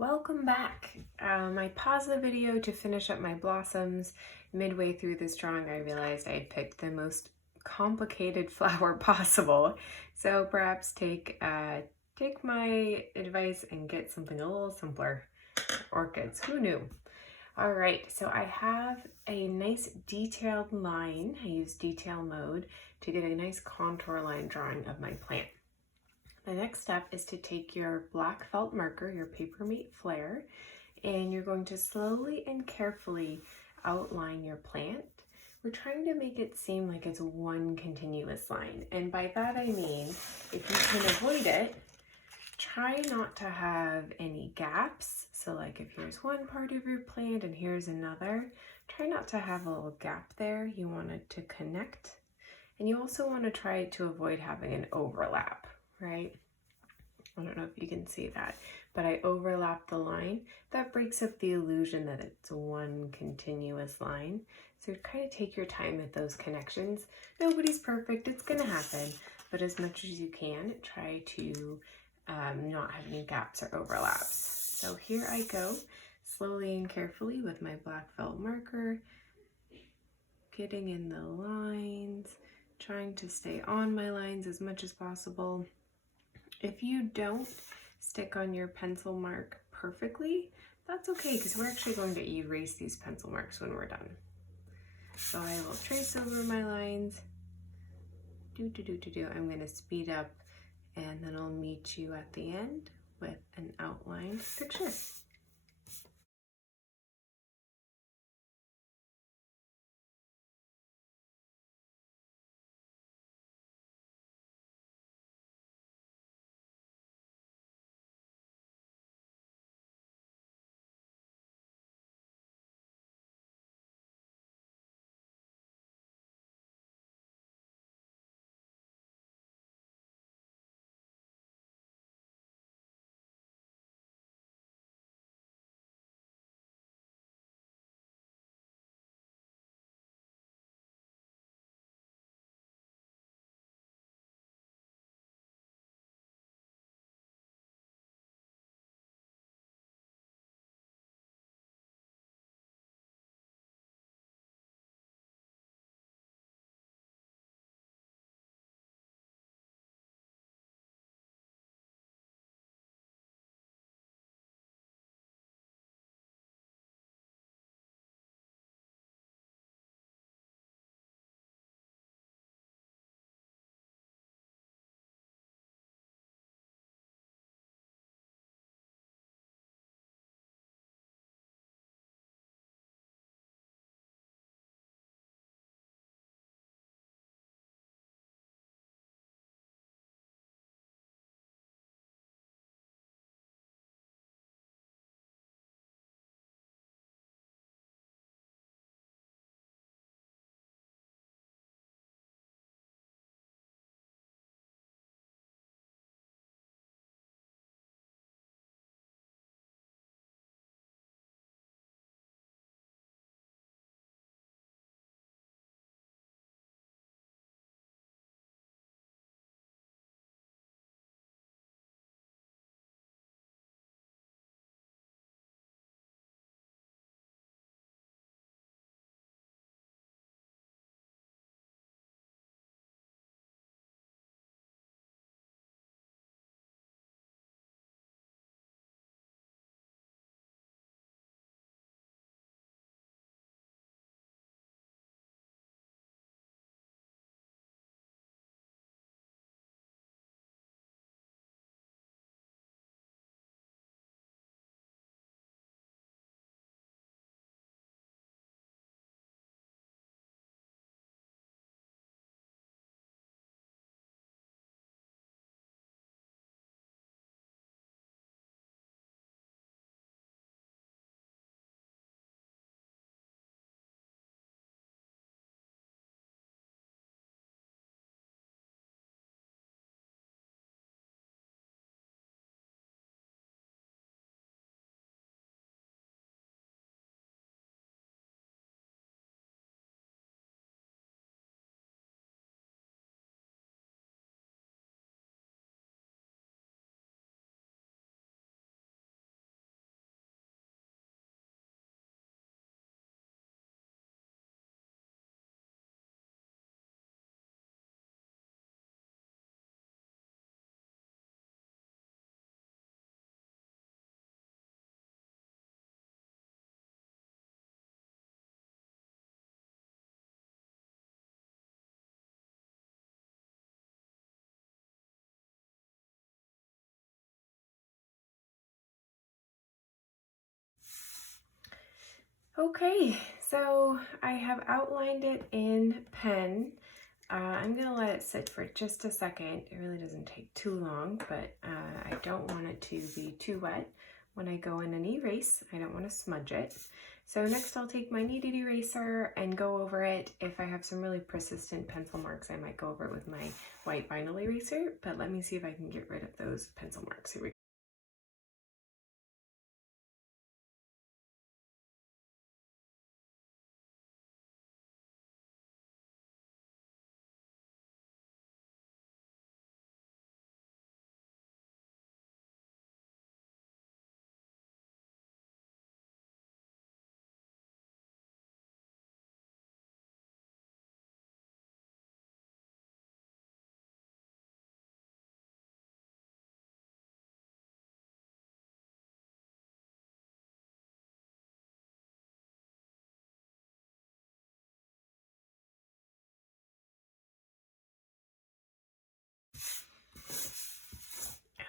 Welcome back. I paused the video to finish up my blossoms. Midway through this drawing, I realized I had picked the most complicated flower possible. So perhaps take my advice and get something a little simpler. Orchids, who knew? All right, so I have a nice detailed line. I use detail mode to get a nice contour line drawing of my plant. The next step is to take your black felt marker, your Paper Mate Flair, and you're going to slowly and carefully outline your plant. We're trying to make it seem like it's one continuous line. And by that I mean, if you can avoid it, try not to have any gaps. So like if here's one part of your plant and here's another, try not to have a little gap there. You want it to connect. And you also want to try to avoid having an overlap, right? I don't know if you can see that, but I overlap the line. That breaks up the illusion that it's one continuous line. So kind of take your time with those connections. Nobody's perfect, it's gonna happen, but as much as you can, try to not have any gaps or overlaps. So here I go, slowly and carefully with my black felt marker, getting in the lines, trying to stay on my lines as much as possible. If you don't stick on your pencil mark perfectly, that's okay, because we're actually going to erase these pencil marks when we're done. So I will trace over my lines. I'm going to speed up, and then I'll meet you at the end with an outlined picture. Okay, so I have outlined it in pen. I'm gonna let it sit for just a second. It really doesn't take too long, but I don't want it to be too wet when I go in and erase. I don't want to smudge it. So next I'll take my kneaded eraser and go over it. If I have some really persistent pencil marks, I might go over it with my white vinyl eraser, but let me see if I can get rid of those pencil marks. Here we go.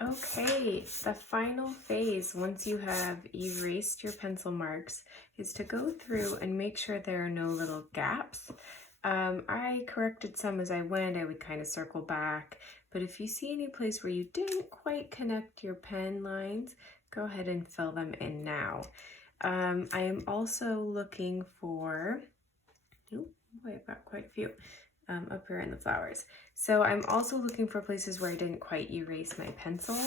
Okay, the final phase once you have erased your pencil marks is to go through and make sure there are no little gaps. I corrected some as I went. I would kind of circle back, but if you see any place where you didn't quite connect your pen lines, go ahead and fill them in now. I am also looking for, oh boy, I've got quite a few. Up here in the flowers. So I'm also looking for places where I didn't quite erase my pencil.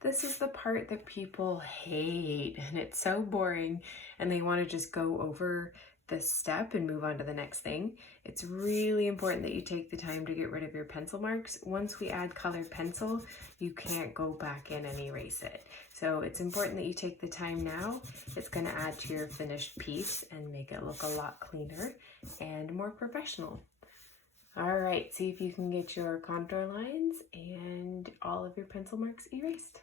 This is the part that people hate and it's so boring and they want to just go over this step and move on to the next thing. It's really important that you take the time to get rid of your pencil marks. Once we add colored pencil, you can't go back in and erase it. So it's important that you take the time now. It's going to add to your finished piece and make it look a lot cleaner and more professional. All right, see if you can get your contour lines and all of your pencil marks erased.